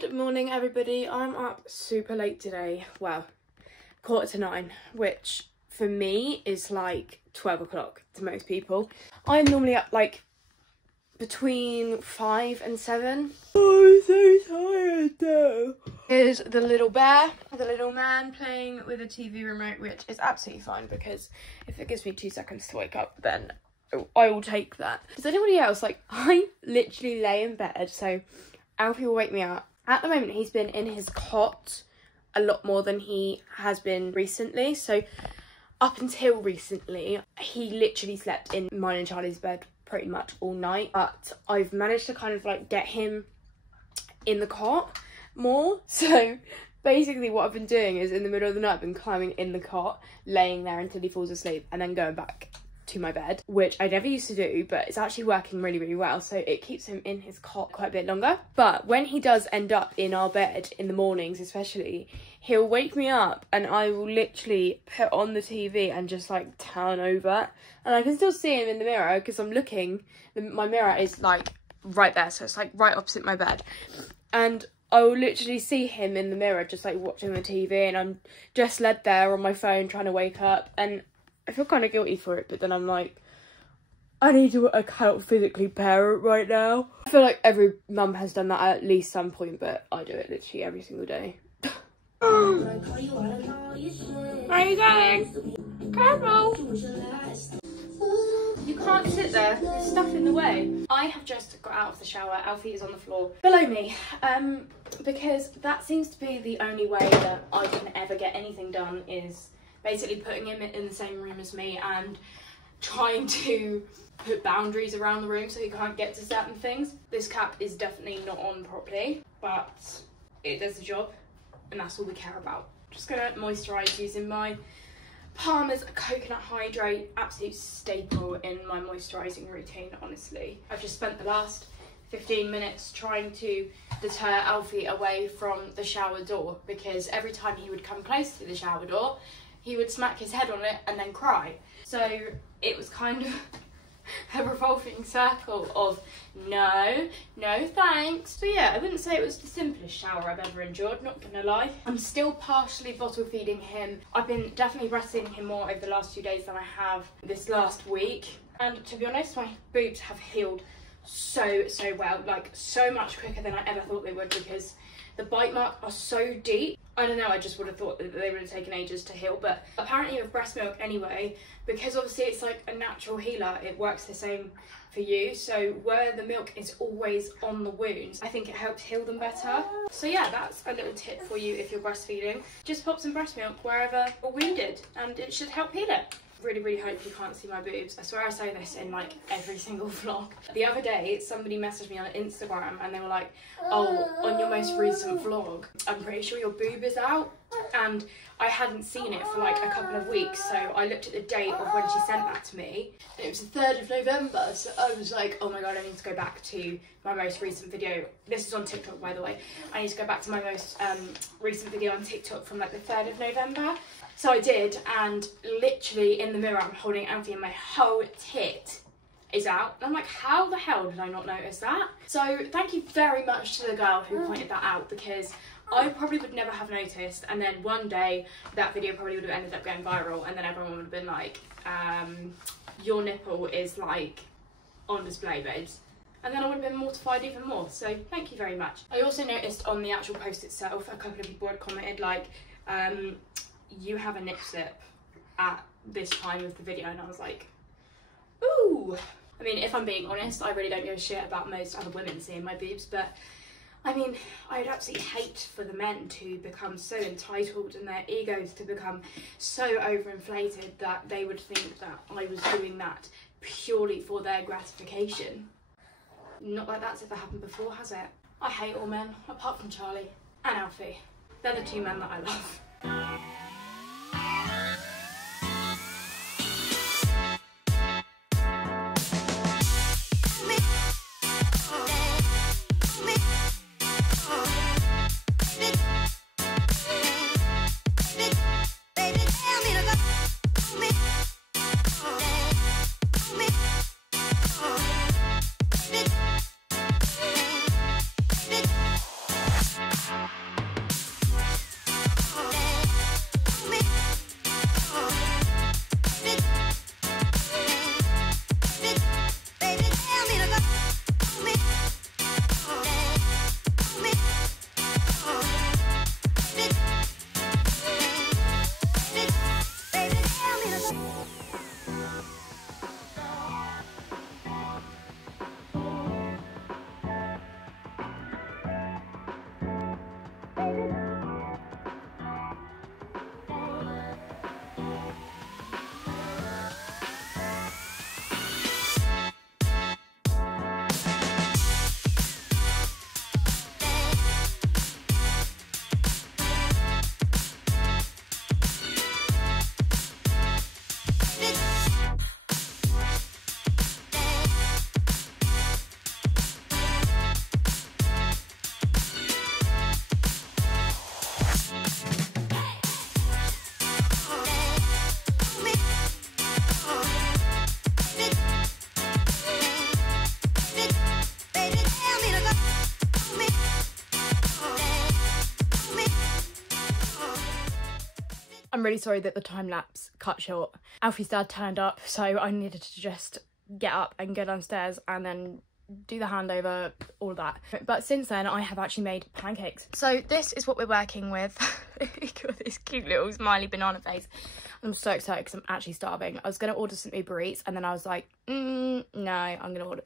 Good morning, everybody. I'm up super late today. Well, 9:15, which for me is like 12 o'clock to most people. I'm normally up like between 5 and 7. Oh, I'm so tired though. Here's the little bear, the little man playing with a TV remote, which is absolutely fine because if it gives me 2 seconds to wake up, then I will take that. Does anybody else, like, I literally lay in bed, so Alfie will wake me up. At the moment, he's been in his cot a lot more than he has been recently. So up until recently, he literally slept in mine and Charlie's bed pretty much all night. But I've managed to kind of like get him in the cot more. So basically what I've been doing is in the middle of the night, I've been climbing in the cot, laying there until he falls asleep and then going back to my bed, which I never used to do, but it's actually working really, really well. So it keeps him in his cot quite a bit longer. But when he does end up in our bed in the mornings, especially, he'll wake me up and I will literally put on the TV and just like turn over, and I can still see him in the mirror because I'm looking, my mirror is like right there, so it's like right opposite my bed, and I will literally see him in the mirror just like watching the TV, and I'm just led there on my phone trying to wake up, and I feel kind of guilty for it, but then I'm like, I cannot physically parent right now. I feel like every mum has done that at least some point, but I do it literally every single day. Where are you going? Careful! You can't sit there, there's stuff in the way. I have just got out of the shower, Alfie is on the floor below me, because that seems to be the only way that I can ever get anything done, is basically putting him in the same room as me and trying to put boundaries around the room so he can't get to certain things. This cap is definitely not on properly, but it does the job, and that's all we care about. Just gonna moisturise using my Palmer's Coconut Hydrate, absolute staple in my moisturising routine, honestly. I've just spent the last 15 minutes trying to deter Alfie away from the shower door, because every time he would come close to the shower door, he would smack his head on it and then cry. So it was kind of a revolving circle of no thanks. So yeah, I wouldn't say it was the simplest shower I've ever endured, not gonna lie. I'm still partially bottle feeding him. I've been definitely breastfeeding him more over the last 2 days than I have this last week. And to be honest, my boobs have healed so well, like so much quicker than I ever thought they would, because the bite marks are so deep. I don't know, I just would have thought that they would have taken ages to heal, but apparently with breast milk anyway, because obviously it's like a natural healer, it works the same for you. So where the milk is always on the wounds, I think it helps heal them better. So yeah, that's a little tip for you if you're breastfeeding. Just pop some breast milk wherever you're wounded and it should help heal it. Really hope you can't see my boobs. I swear I say this in like every single vlog. The other day, somebody messaged me on Instagram and they were like, oh, on your most recent vlog, I'm pretty sure your boob is out. And I hadn't seen it for like a couple of weeks, so I looked at the date of when she sent that to me, and it was the 3rd of November, so I was like, oh my god, I need to go back to my most recent video. This is on TikTok, by the way. I need to go back to my most recent video on TikTok from like the 3rd of November. So I did, and literally in the mirror I'm holding Alfie and my whole tit is out. And I'm like, how the hell did I not notice that? So thank you very much to the girl who pointed that out, because I probably would never have noticed, and then one day that video probably would have ended up going viral, and then everyone would have been like, your nipple is like on display, babes. And then I would have been mortified even more, so thank you very much. I also noticed on the actual post itself, a couple of people had commented like, you have a nip slip at this time of the video, and I was like, ooh. I mean, if I'm being honest, I really don't give a shit about most other women seeing my boobs, but I mean, I'd absolutely hate for the men to become so entitled and their egos to become so overinflated that they would think that I was doing that purely for their gratification. Not like that's ever happened before, has it? I hate all men, apart from Charlie and Alfie. They're the 2 men that I love. really sorry that the time lapse cut short. Alfie's dad turned up, so I needed to just get up and go downstairs and then do the handover, all that. But since then, I have actually made pancakes. So this is what we're working with. Got this cute little smiley banana face. I'm so excited because I'm actually starving. I was going to order some Uber Eats and then I was like, no, I'm going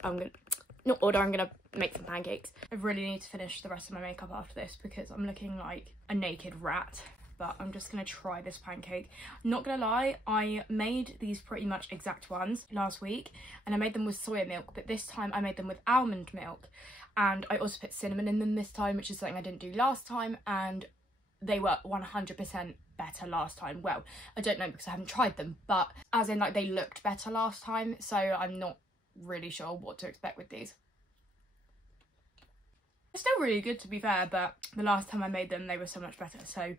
to make some pancakes. I really need to finish the rest of my makeup after this because I'm looking like a naked rat. But I'm just going to try this pancake. Not going to lie, I made these pretty much exact ones last week and I made them with soya milk, but this time I made them with almond milk, and I also put cinnamon in them this time, which is something I didn't do last time, and they were 100% better last time. Well, I don't know because I haven't tried them, but as in like they looked better last time, so I'm not really sure what to expect with these. They're still really good to be fair, but the last time I made them they were so much better. So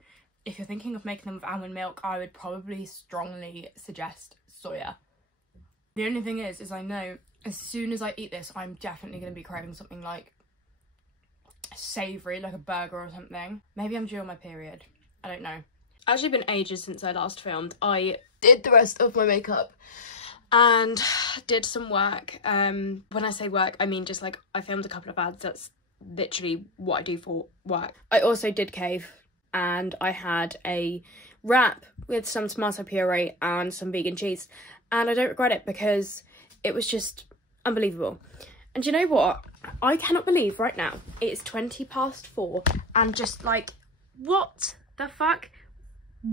if you're thinking of making them with almond milk, I would probably strongly suggest soya. The only thing is I know as soon as I eat this, I'm definitely going to be craving something like savoury, like a burger or something. Maybe I'm due on my period. I don't know. Actually been ages since I last filmed. I did the rest of my makeup and did some work. When I say work, I mean just like I filmed a couple of ads. That's literally what I do for work. I also did cave. And I had a wrap with some tomato puree and some vegan cheese. And I don't regret it because it was just unbelievable. And you know what? I cannot believe right now it's 4:20 and just like, what the fuck?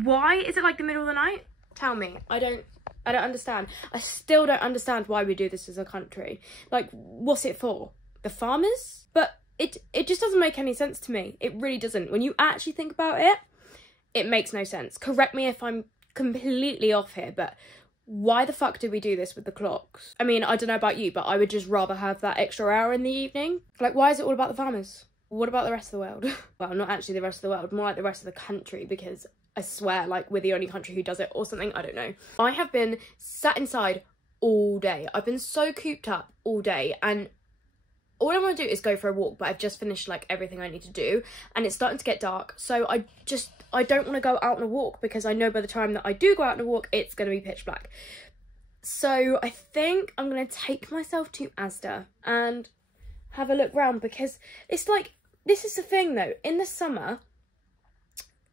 Why is it like the middle of the night? Tell me. I don't understand. I still don't understand why we do this as a country. Like, what's it for? The farmers? But it just doesn't make any sense to me. It really doesn't. When you actually think about it, it makes no sense. Correct me if I'm completely off here, but why the fuck do we do this with the clocks? I mean, I don't know about you, but I would just rather have that extra hour in the evening. Like, why is it all about the farmers? What about the rest of the world? Well, not actually the rest of the world, more like the rest of the country, because I swear, like, we're the only country who does it or something. I don't know. I have been sat inside all day. I've been so cooped up all day, and all I want to do is go for a walk, but I've just finished like everything I need to do and it's starting to get dark. So I don't want to go out on a walk because I know by the time that I do go out on a walk, it's going to be pitch black. So I think I'm going to take myself to INSTA and have a look round because it's like, this is the thing though, in the summer,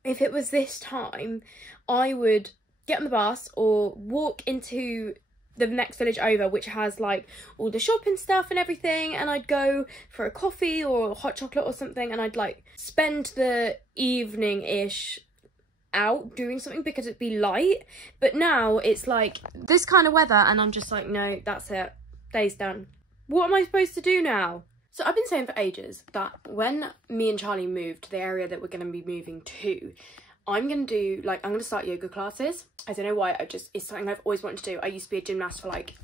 if it was this time, I would get on the bus or walk into the next village over, which has like all the shopping stuff and everything, and I'd go for a coffee or a hot chocolate or something, and I'd like spend the evening-ish out doing something because it'd be light. But now it's like this kind of weather and I'm just like, no, that's it, day's done. What am I supposed to do now? So I've been saying for ages that when me and Charlie moved to the area that we're going to be moving to, I'm going to start yoga classes. I don't know why, it's something I've always wanted to do. I used to be a gymnast for like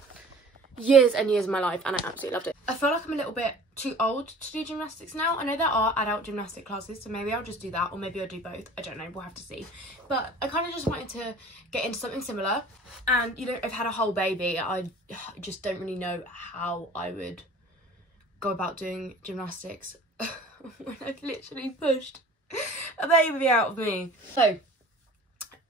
years and years of my life and I absolutely loved it. I feel like I'm a little bit too old to do gymnastics now. I know there are adult gymnastic classes, so maybe I'll just do that or maybe I'll do both. I don't know, we'll have to see. But I kind of just wanted to get into something similar. And, you know, I've had a whole baby. I just don't really know how I would go about doing gymnastics when I've literally pushed a baby out of me. So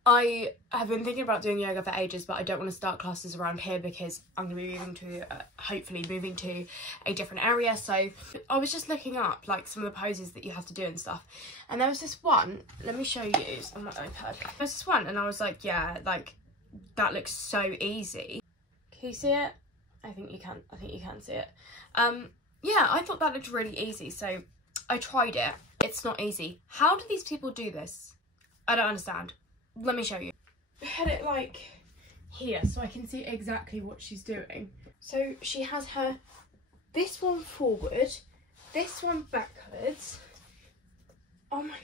I have been thinking about doing yoga for ages, but I don't want to start classes around here because I'm going to be moving to hopefully moving to a different area. So I was just looking up like some of the poses that you have to do and stuff, and there was this one, let me show you, it's on my iPad. There's this one and I was like, yeah, like that looks so easy. Can you see it? I think you can see it. Yeah, I thought that looked really easy, so I tried it. It's not easy. How do these people do this? I don't understand. Let me show you. I had it like here so I can see exactly what she's doing. So she has her, this one forward, this one backwards. Oh my,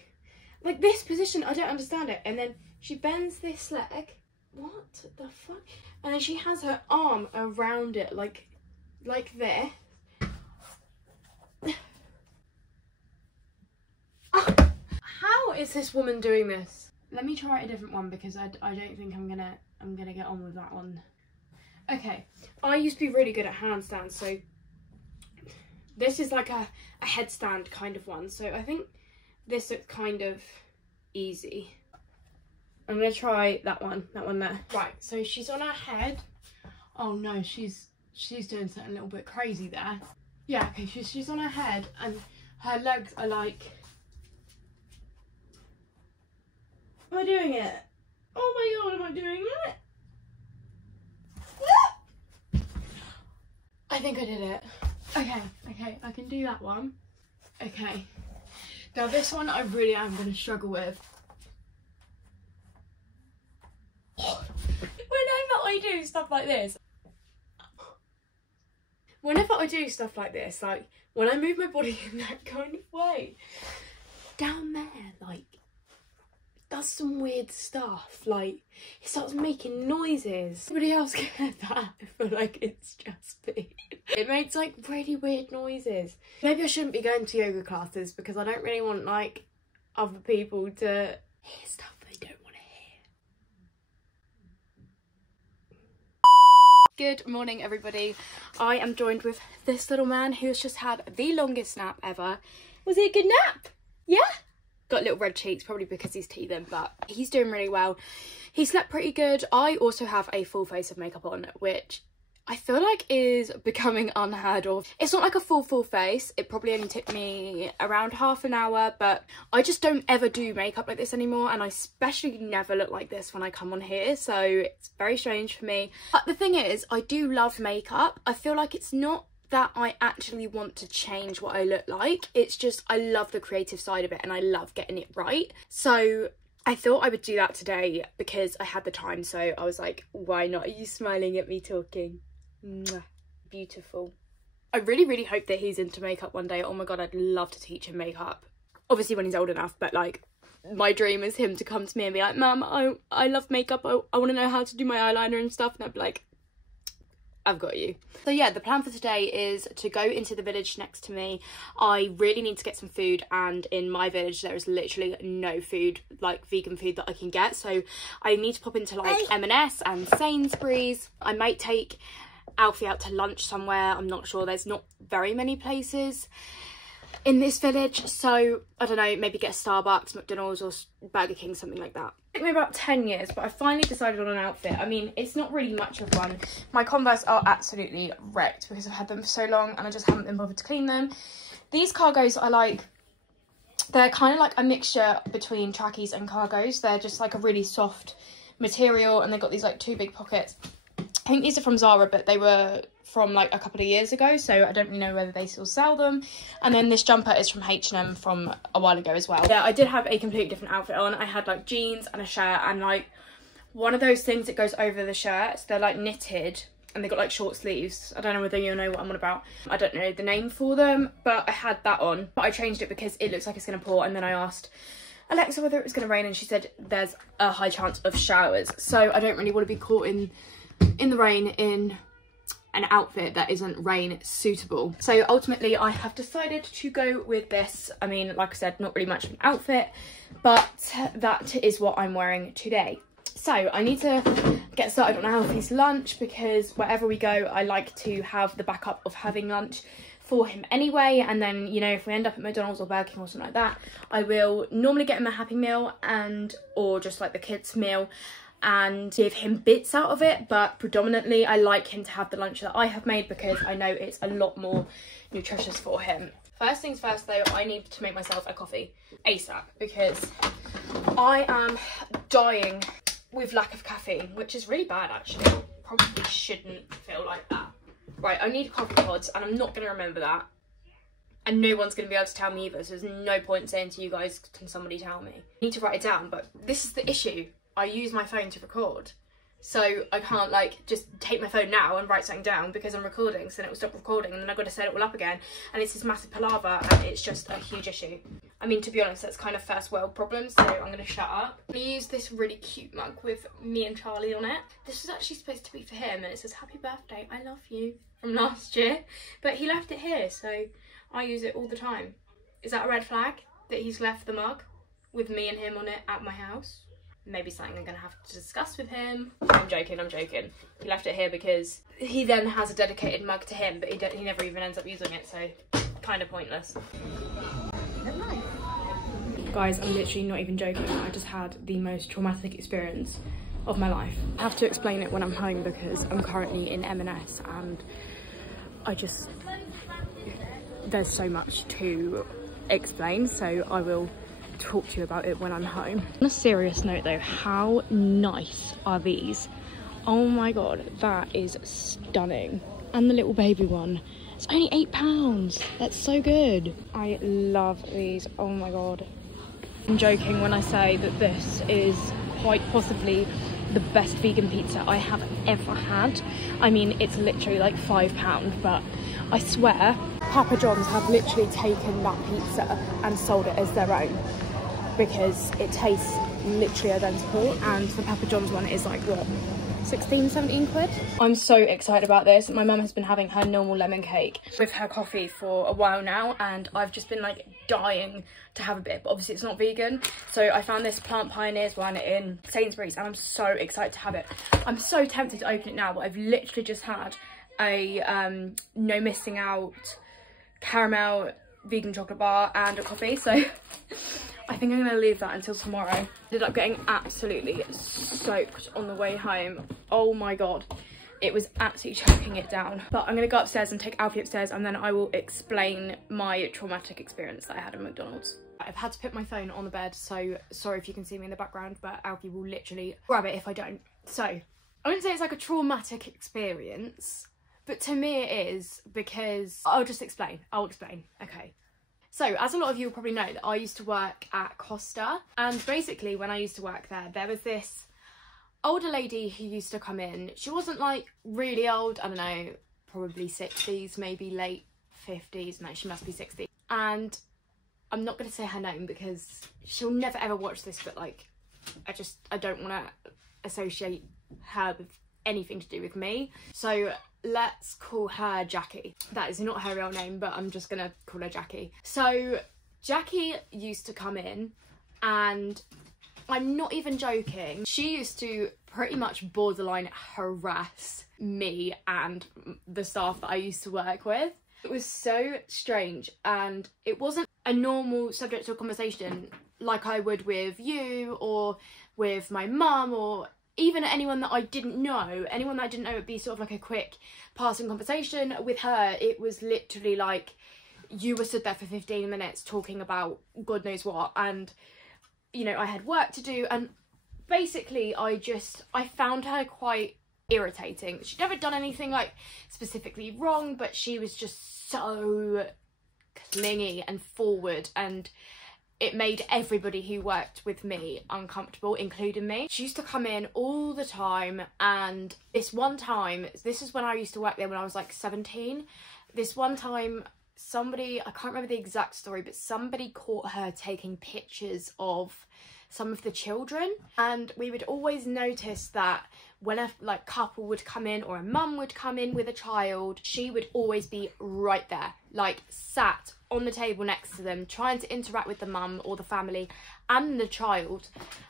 like this position, I don't understand it. And then she bends this leg. What the fuck? And then she has her arm around it like this. How is this woman doing this? Let me try a different one because I don't think I'm gonna get on with that one. Okay, I used to be really good at handstands, so this is like a headstand kind of one. So I think this looks kind of easy. I'm gonna try that one there. Right, so she's on her head. Oh no, she's doing something a little bit crazy there. Yeah, okay, she's on her head and her legs are like... Am I doing it? Oh my god, am I doing it? I think I did it. Okay, I can do that one. Okay. Now this one I really am going to struggle with. Whenever I do stuff like this, like when I move my body in that kind of way, down there, like, does some weird stuff, like he starts making noises. Everybody else get that? I feel like it's just me. It makes like really weird noises. Maybe I shouldn't be going to yoga classes because I don't really want like other people to hear stuff they don't want to hear. Good morning everybody. I am joined with this little man who's just had the longest nap ever. Was it a good nap? Yeah? Got little red cheeks, probably because he's teething, but he's doing really well. He slept pretty good. I also have a full face of makeup on, which I feel like is becoming unheard of. It's not like a full face. It probably only took me around half an hour, but I just don't ever do makeup like this anymore, and I especially never look like this when I come on here, so it's very strange for me. But the thing is, I do love makeup. I feel like it's not that I actually want to change what I look like. It's just I love the creative side of it and I love getting it right. So I thought I would do that today because I had the time, so I was like, why not? Are you smiling at me talking? Mwah. Beautiful. I really hope that he's into makeup one day. Oh my god, I'd love to teach him makeup. Obviously when he's old enough, but like my dream is him to come to me and be like, Mum, I love makeup. I want to know how to do my eyeliner and stuff. And I'd be like, I've got you. So yeah, the plan for today is to go into the village next to me. I really need to get some food, and in my village there is literally no food, like vegan food, that I can get. So I need to pop into like M&S and Sainsbury's. I might take Alfie out to lunch somewhere. I'm not sure. There's not very many places in this village, so I don't know, maybe get a Starbucks, McDonald's or Burger King, something like that. It took me about 10 years, but I finally decided on an outfit. I mean, it's not really much of one. My Converse are absolutely wrecked because I've had them for so long and I just haven't been bothered to clean them. These cargos I like. They're kind of like a mixture between trackies and cargos. They're just like a really soft material and they've got these like two big pockets. I think these are from Zara, but they were from like a couple of years ago, so I don't really know whether they still sell them. And then this jumper is from H&M from a while ago as well. Yeah, I did have a completely different outfit on. I had like jeans and a shirt and like one of those things that goes over the shirts. They're like knitted and they've got like short sleeves. I don't know whether you know what I'm on about. I don't know the name for them, but I had that on. But I changed it because it looks like it's gonna pour, and then I asked Alexa whether it was gonna rain and she said there's a high chance of showers. So I don't really want to be caught in the rain in an outfit that isn't rain suitable. So ultimately I have decided to go with this. I mean, like I said, not really much of an outfit, but that is what I'm wearing today. So I need to get started on Alfie's lunch because wherever we go I like to have the backup of having lunch for him anyway, and then, you know, if we end up at McDonald's or Burger King or something like that, I will normally get him a Happy Meal and or just like the kids meal and give him bits out of it, but predominantly I like him to have the lunch that I have made because I know it's a lot more nutritious for him. First things first though, I need to make myself a coffee ASAP because I am dying with lack of caffeine, which is really bad actually. Probably shouldn't feel like that. Right, I need coffee pods and I'm not going to remember that. And no one's going to be able to tell me either, so there's no point saying to you guys, can somebody tell me? I need to write it down, but this is the issue. I use my phone to record, so I can't like just take my phone now and write something down because I'm recording, so then it will stop recording and then I've got to set it all up again, and it's this massive palaver and it's just a huge issue. I mean, to be honest, that's kind of first world problems, so I'm going to shut up. I'm going to use this really cute mug with me and Charlie on it. This was actually supposed to be for him and it says happy birthday, I love you, from last year, but he left it here, so I use it all the time. Is that a red flag that he's left the mug with me and him on it at my house? Maybe something I'm going to have to discuss with him. I'm joking. He left it here because he then has a dedicated mug to him, but he never even ends up using it, so kind of pointless. Guys, I'm literally not even joking. I just had the most traumatic experience of my life. I have to explain it when I'm home because I'm currently in M&S and there's so much to explain, so I will talk to you about it when I'm home. On a serious note though, how nice are these? Oh my god, that is stunning. And the little baby one, it's only £8. That's so good. I love these. Oh my god. I'm joking when I say that this is quite possibly the best vegan pizza I have ever had. I mean, it's literally like £5, but I swear Papa John's have literally taken that pizza and sold it as their own because it tastes literally identical, and the Papa John's one is like, what, 16-17 quid? I'm so excited about this. My mum has been having her normal lemon cake with her coffee for a while now, and I've just been like dying to have a bit, but obviously it's not vegan. So I found this Plant Pioneers one in Sainsbury's and I'm so excited to have it. I'm so tempted to open it now, but I've literally just had a no missing out caramel vegan chocolate bar and a coffee, so I think I'm gonna leave that until tomorrow. Ended up getting absolutely soaked on the way home. Oh my god, it was absolutely choking it down. But I'm gonna go upstairs and take Alfie upstairs, and then I will explain my traumatic experience that I had at McDonald's. I've had to put my phone on the bed, so sorry if you can see me in the background, but Alfie will literally grab it if I don't. So I wouldn't say it's like a traumatic experience, but to me it is, because I'll explain. Okay. So, as a lot of you will probably know, that I used to work at Costa, and basically when I used to work there, there was this older lady who used to come in. She wasn't like really old, I don't know, probably 60s, maybe late 50s, no, she must be 60. And I'm not going to say her name because she'll never ever watch this, but like, I don't want to associate her with anything to do with me. So let's call her Jackie. That is not her real name, but I'm just gonna call her Jackie. So Jackie used to come in, and I'm not even joking, she used to pretty much borderline harass me and the staff that I used to work with. It was so strange, and it wasn't a normal subject of conversation like I would with you or with my mum, or even anyone that I didn't know. Anyone that I didn't know, would be sort of like a quick passing conversation. With her, it was literally like you were stood there for 15 minutes talking about God knows what, and you know, I had work to do, and basically I found her quite irritating. She'd never done anything like specifically wrong, but she was just so clingy and forward, and it made everybody who worked with me uncomfortable, including me. She used to come in all the time, and this one time, this is when I used to work there when I was like 17. This one time, somebody, I can't remember the exact story, but somebody caught her taking pictures of some of the children, and we would always notice that when a like couple would come in or a mum would come in with a child, she would always be right there, like sat on the table next to them, trying to interact with the mum or the family and the child.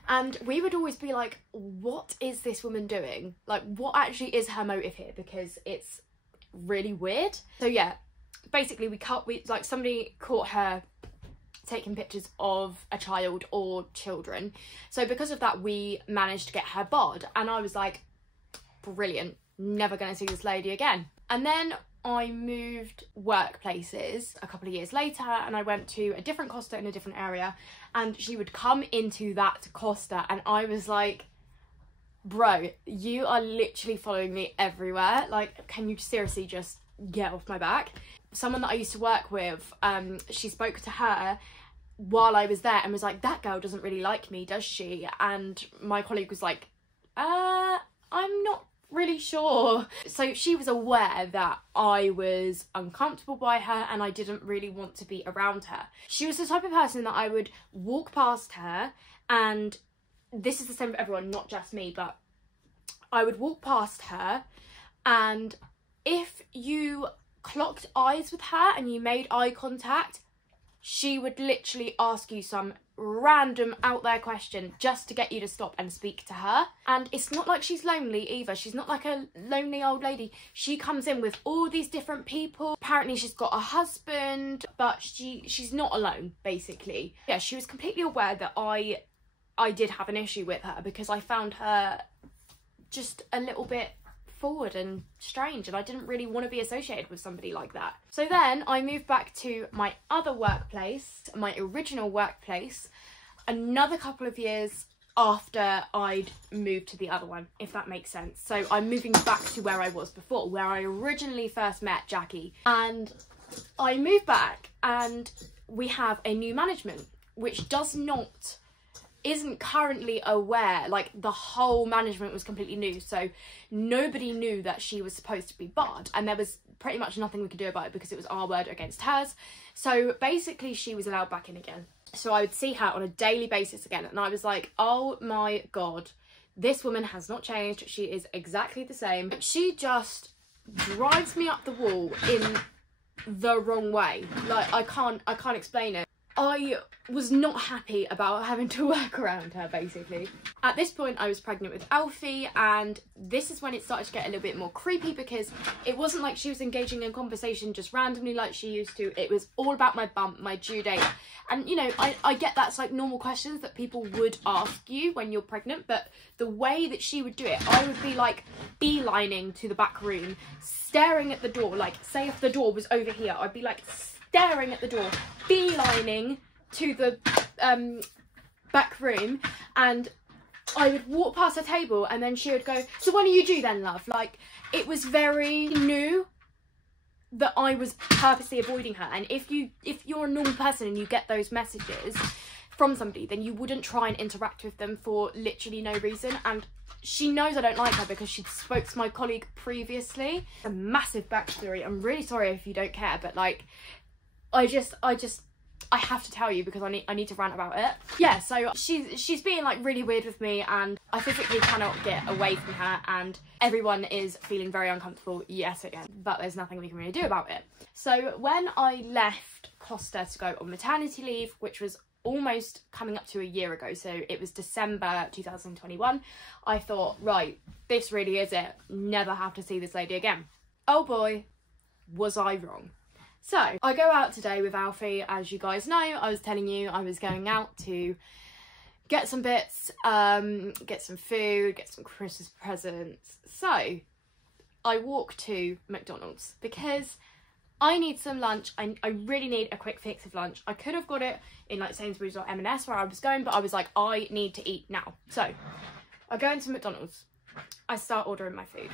And we would always be like, what is this woman doing? Like, what actually is her motive here? Because it's really weird. So yeah, basically somebody caught her taking pictures of a child or children. So because of that, we managed to get her bod, and I was like, brilliant, never gonna see this lady again. And then I moved workplaces a couple of years later, and I went to a different Costa in a different area, and she would come into that Costa, and I was like, bro, you are literally following me everywhere. Like, can you seriously just get off my back? Someone that I used to work with, she spoke to her while I was there and was like, that girl doesn't really like me, does she? And my colleague was like, I'm not really sure. So she was aware that I was uncomfortable by her and I didn't really want to be around her. She was the type of person that I would walk past her, and this is the same for everyone, not just me, but I would walk past her, and if you clocked eyes with her and you made eye contact, she would literally ask you some random out there question just to get you to stop and speak to her. And it's not like she's lonely either. She's not like a lonely old lady. She comes in with all these different people. Apparently she's got a husband, but she's not alone, basically. Yeah, she was completely aware that I did have an issue with her, because I found her just a little bit forward and strange, and I didn't really want to be associated with somebody like that. So then I moved back to my other workplace, my original workplace, another couple of years after I'd moved to the other one, if that makes sense. So I'm moving back to where I was before, where I originally first met Jackie. And I moved back and we have a new management, which isn't currently aware, like the whole management was completely new, so nobody knew that she was supposed to be barred, and there was pretty much nothing we could do about it because it was our word against hers. So basically she was allowed back in again. So I would see her on a daily basis again, and I was like, oh my god, this woman has not changed. She is exactly the same. She just drives me up the wall in the wrong way. Like, I can't explain it. I was not happy about having to work around her, basically. At this point, I was pregnant with Alfie, and this is when it started to get a little bit more creepy, because it wasn't like she was engaging in conversation just randomly like she used to. It was all about my bump, my due date. And, you know, I get that's like normal questions that people would ask you when you're pregnant, but the way that she would do it, I would be like beelining to the back room, staring at the door. Like, say if the door was over here, I'd be like staring at the door, beelining to the back room, and I would walk past her table and then she would go, so when are you due then, love? Like, it was very new that I was purposely avoiding her. And if you're a normal person and you get those messages from somebody, then you wouldn't try and interact with them for literally no reason. And she knows I don't like her because she spoke to my colleague previously. A massive backstory. I'm really sorry if you don't care, but like, I have to tell you because I need to rant about it. Yeah, so she's being like really weird with me, and I physically cannot get away from her, and everyone is feeling very uncomfortable yet again, but there's nothing we can really do about it. So when I left Costa to go on maternity leave, which was almost coming up to a year ago, so it was December 2021, I thought, right, this really is it. Never have to see this lady again. Oh boy, was I wrong. So I go out today with Alfie. As you guys know, I was telling you I was going out to get some bits, get some food, get some Christmas presents. So I walk to McDonald's because I need some lunch. I really need a quick fix of lunch. I could have got it in like Sainsbury's or M&S where I was going, but I was like, I need to eat now. So I go into McDonald's. I start ordering my food.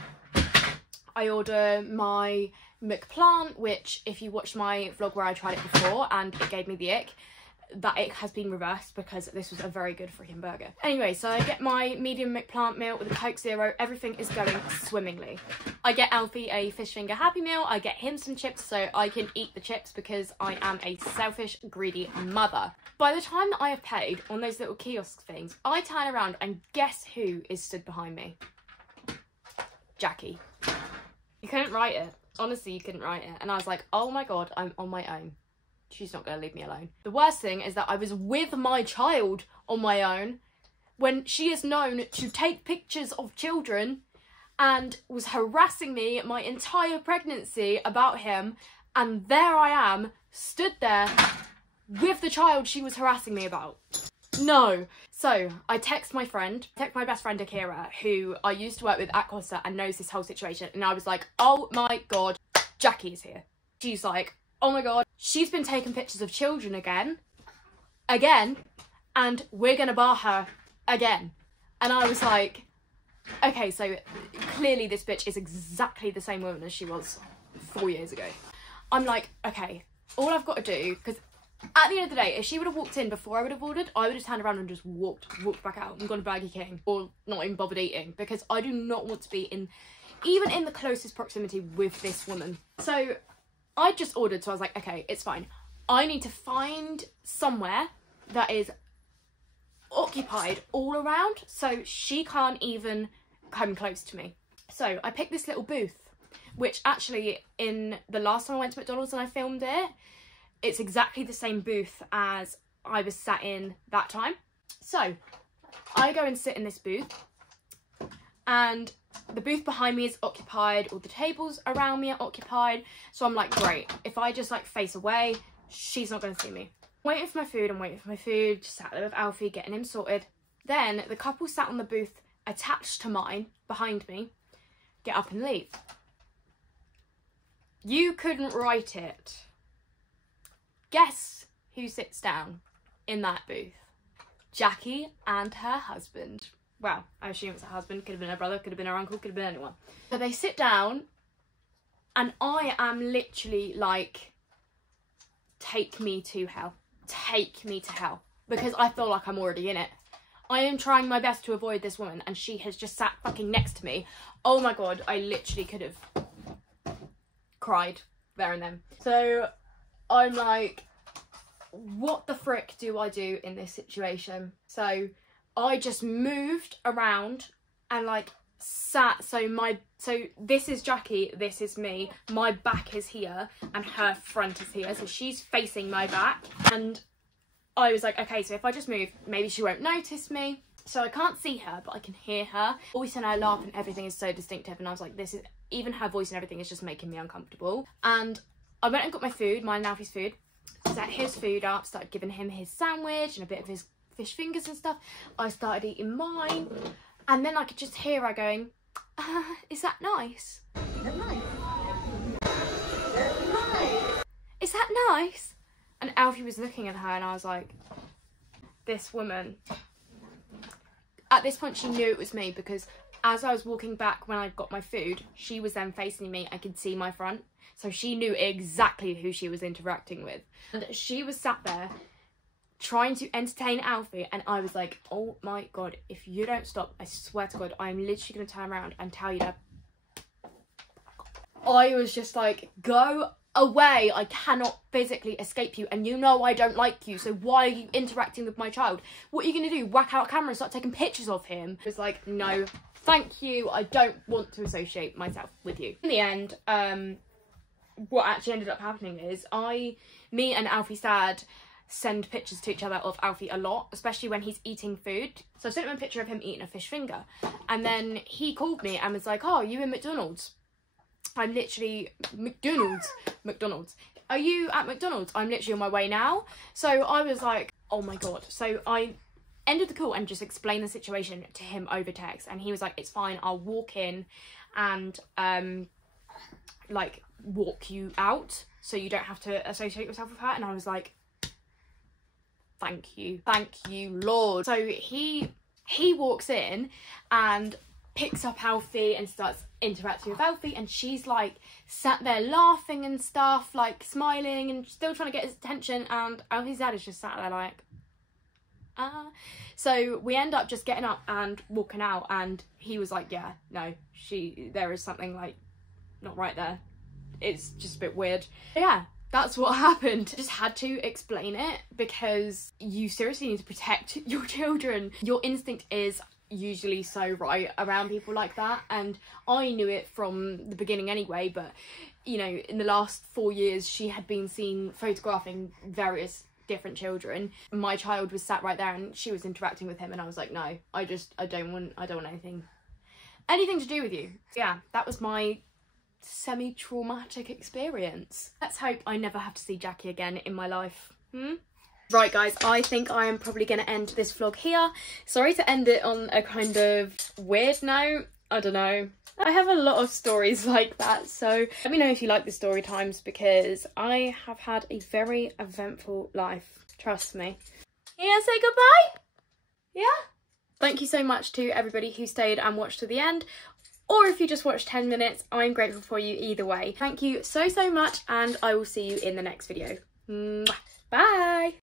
I order my McPlant, which if you watched my vlog where I tried it before and it gave me the ick, that ick has been reversed because this was a very good freaking burger. Anyway, so I get my medium McPlant meal with a Coke Zero. Everything is going swimmingly. I get Alfie a fish finger Happy Meal. I get him some chips so I can eat the chips because I am a selfish, greedy mother. By the time that I have paid on those little kiosk things, I turn around and guess who is stood behind me? Jackie. You couldn't write it. Honestly, you couldn't write it. And I was like, oh my god, I'm on my own. She's not going to leave me alone. The worst thing is that I was with my child on my own when she is known to take pictures of children and was harassing me my entire pregnancy about him. And there I am, stood there with the child she was harassing me about. No. So I text my best friend Akira, who I used to work with at Costa and knows this whole situation, and I was like, oh my god, Jackie is here. She's like, oh my god, she's been taking pictures of children again, and we're gonna bar her again. And I was like, okay, so clearly this bitch is exactly the same woman as she was 4 years ago. I'm like, okay, all I've got to do, because at the end of the day, if she would have walked in before I would have ordered, I would have turned around and just walked back out and gone to Burger King, or not even bothered eating, because I do not want to be even in the closest proximity with this woman. So I just ordered, so I was like, okay, it's fine. I need to find somewhere that is occupied all around so she can't even come close to me. So I picked this little booth, which actually in the last time I went to McDonald's and I filmed it, it's exactly the same booth as I was sat in that time. So I go and sit in this booth, and the booth behind me is occupied, all the tables around me are occupied. So I'm like, great, if I just like face away, she's not going to see me. I'm waiting for my food, just sat there with Alfie, getting him sorted. Then the couple sat on the booth attached to mine, behind me, get up and leave. You couldn't write it. Guess who sits down in that booth? Jackie and her husband. Well, I assume it's her husband, could have been her brother, could have been her uncle, could have been anyone. So they sit down, and I am literally like, take me to hell. Take me to hell. Because I feel like I'm already in it. I am trying my best to avoid this woman, and she has just sat fucking next to me. Oh my god, I literally could have cried there and then. So I'm like, what the frick do I do in this situation? So I just moved around and like sat, so this is Jackie, this is me, my back is here and her front is here, so she's facing my back, and I was like, okay, so if I just move, maybe she won't notice me. So I can't see her, but I can hear her voice, and I laugh, and everything is so distinctive, and I was like, this is, even her voice and everything is just making me uncomfortable. And I went and got my food, mine and Alfie's food, set his food up, started giving him his sandwich and a bit of his fish fingers and stuff. I started eating mine, and then I could just hear her going, is that nice? Is that nice? Is that nice? And Alfie was looking at her, and I was like, this woman. At this point she knew it was me, because as I was walking back when I got my food, she was then facing me. I could see my front, so she knew exactly who she was interacting with. And she was sat there trying to entertain Alfie, and I was like, oh my god, if you don't stop, I swear to god, I'm literally going to turn around and tell you that. I was just like, go away, I cannot physically escape you, and you know I don't like you, so why are you interacting with my child? What are you going to do, whack out a camera and start taking pictures of him? It was like, no, thank you, I don't want to associate myself with you. In the end, what actually ended up happening is me and Alfie's dad send pictures to each other of Alfie a lot, especially when he's eating food. So I sent him a picture of him eating a fish finger, and then he called me and was like, oh, you in McDonald's? I'm literally, McDonald's. Are you at McDonald's? I'm literally on my way now. So I was like, oh my god. So I ended the call and just explained the situation to him over text, and he was like, it's fine, I'll walk in and like walk you out so you don't have to associate yourself with her. And I was like, thank you, Lord. So he walks in and picks up Alfie and starts interacting with Alfie, and she's like sat there laughing and stuff, like smiling and still trying to get his attention, and Alfie's dad is just sat there like, So we end up just getting up and walking out, and he was like, yeah, no, there is something like not right there, it's just a bit weird. But yeah, that's what happened. Just had to explain it, because you seriously need to protect your children. Your instinct is usually so right around people like that, and I knew it from the beginning anyway, but you know, in the last 4 years she had been seen photographing various different children. My child was sat right there and she was interacting with him, and I was like, no, I don't want anything to do with you. So yeah, that was my semi-traumatic experience. Let's hope I never have to see Jackie again in my life. Right guys, I think I am probably going to end this vlog here. Sorry to end it on a kind of weird note, I don't know. I have a lot of stories like that, so let me know if you like the story times, because I have had a very eventful life, trust me. Yeah, say goodbye? Yeah? Thank you so much to everybody who stayed and watched to the end, or if you just watched 10 minutes, I'm grateful for you either way. Thank you so much, and I will see you in the next video. Mwah. Bye!